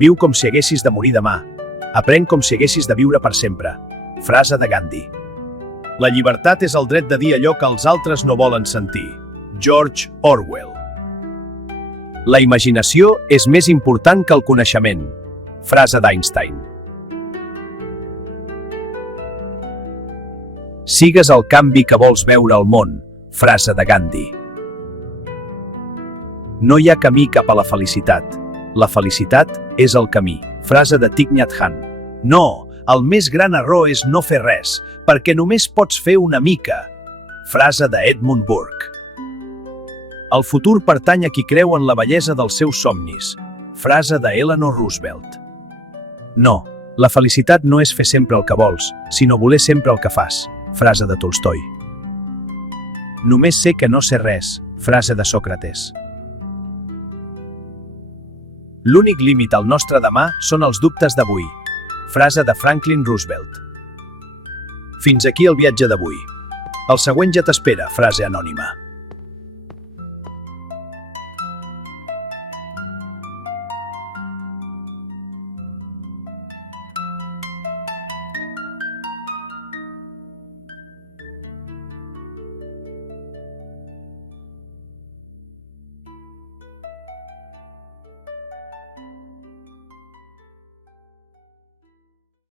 Viu com si haguessis de morir demà. Aprèn com si haguessis de viure per sempre. Frase de Gandhi. La llibertat és el dret de dir allò que els altres no volen sentir. George Orwell. La imaginació és més important que el coneixement. Frase d'Einstein. Sigues el canvi que vols veure al món. Frase de Gandhi. No hi ha camí cap a la felicitat. La felicitat és el camí. Frase de Thich Nhat Hanh. No, el més gran error és no fer res, perquè només pots fer una mica. Frase de Edmund Burke. El futur pertany a qui creu en la bellesa dels seus somnis. Frase de Eleanor Roosevelt. No, la felicitat no és fer sempre el que vols, sinó voler sempre el que fas. Frase de Tolstoi. Només sé que no sé res. Frase de Sòcrates. L'únic límit al nostre demà són els dubtes d'avui. Frase de Franklin Roosevelt. Fins aquí el viatge d'avui. El següent ja t'espera. Frase anònima.